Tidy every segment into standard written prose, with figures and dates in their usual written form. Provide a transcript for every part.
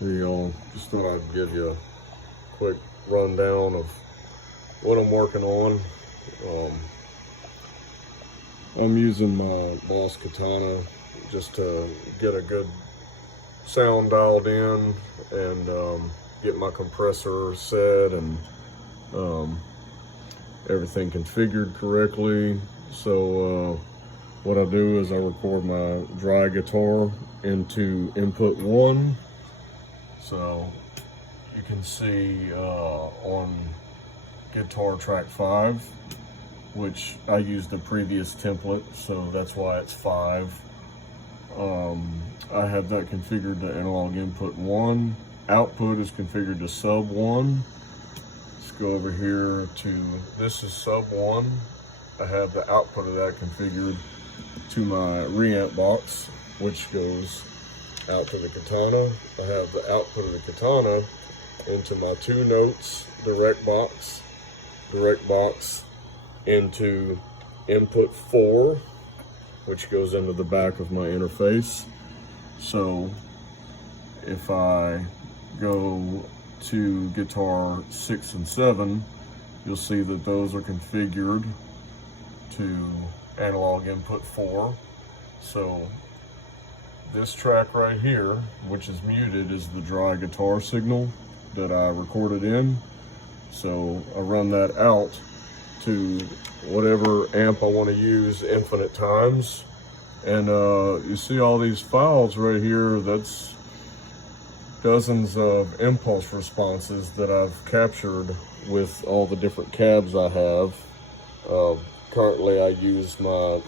Here you go. Just thought I'd give you a quick rundown of what I'm working on. I'm using my Boss Katana just to get a good sound dialed in and get my compressor set and everything configured correctly. So what I do is I record my dry guitar into input 1. So you can see on guitar track 5, which I used the previous template, so that's why it's 5. I have that configured to analog input 1. Output is configured to sub 1. Let's go over here to, this is sub 1. I have the output of that configured to my reamp box, which goes out to the Katana. I have the output of the Katana into my 2 notes direct box into input 4, which goes into the back of my interface. So if I go to guitar 6 and 7, you'll see that those are configured to analog input 4. So this track right here, which is muted, is the dry guitar signal that I recorded in. So I run that out to whatever amp I want to use infinite times. And you see all these files right here. That's dozens of impulse responses that I've captured with all the different cabs I have. Currently I use my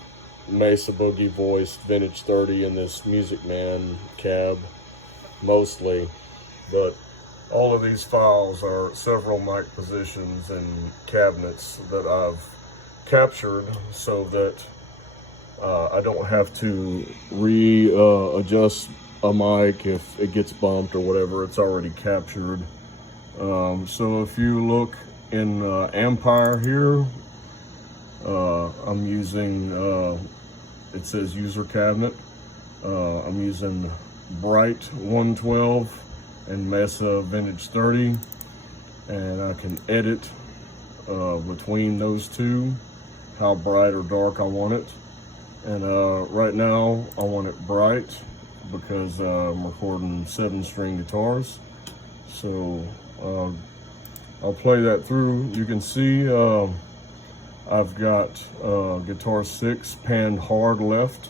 Mesa Boogie Voice Vintage 30 in this Music Man cab mostly, but all of these files are several mic positions and cabinets that I've captured so that I don't have to adjust a mic if it gets bumped or whatever. It's already captured. So if you look in Ampire here, I'm using, it says user cabinet. I'm using Bright 112 and Mesa Vintage 30, and I can edit between those two, how bright or dark I want it. And right now I want it bright because I'm recording 7-string guitars. So I'll play that through. You can see I've got guitar 6 panned hard left,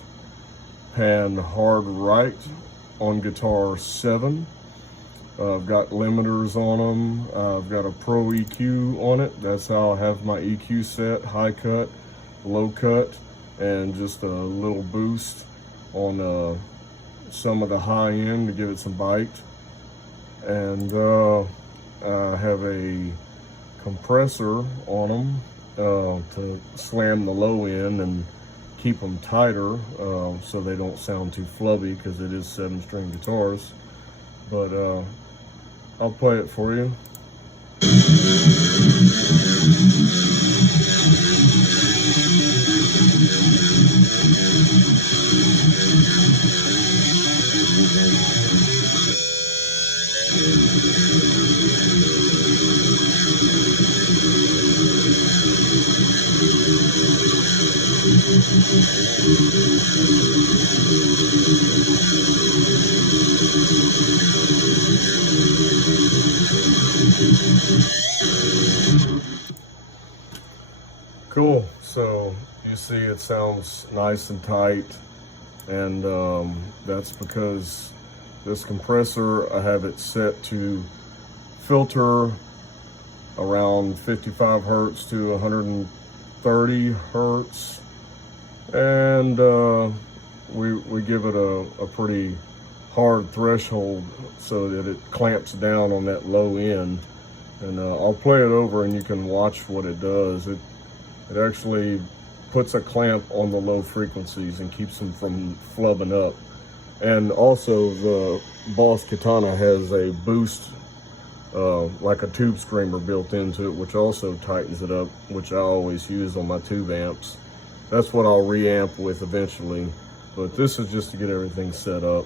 panned hard right on guitar 7. I've got limiters on them. I've got a Pro EQ on it. That's how I have my EQ set: high cut, low cut, and just a little boost on some of the high end to give it some bite. And I have a compressor on them to slam the low end and keep them tighter so they don't sound too flubby, because it is 7-string guitars. But I'll play it for you. Cool. So you see it sounds nice and tight, and that's because this compressor, I have it set to filter around 55 hertz to 130 hertz, and we give it a pretty hard threshold so that it clamps down on that low end. And I'll play it over and you can watch what it does. It actually puts a clamp on the low frequencies and keeps them from flubbing up. And also the Boss Katana has a boost, like a tube screamer built into it, which also tightens it up, which I always use on my tube amps. That's what I'll reamp with eventually, but this is just to get everything set up.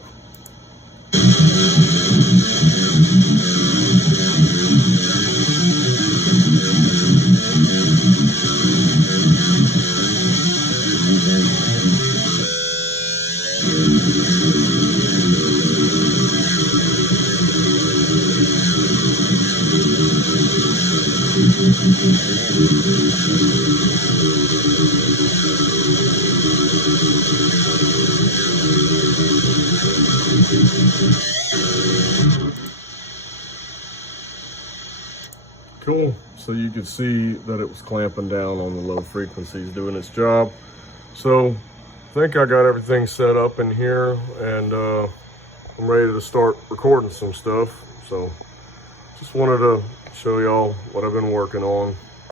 Cool. So you could see that it was clamping down on the low frequencies, doing its job. So I think I got everything set up in here, and I'm ready to start recording some stuff. So just wanted to show y'all what I've been working on.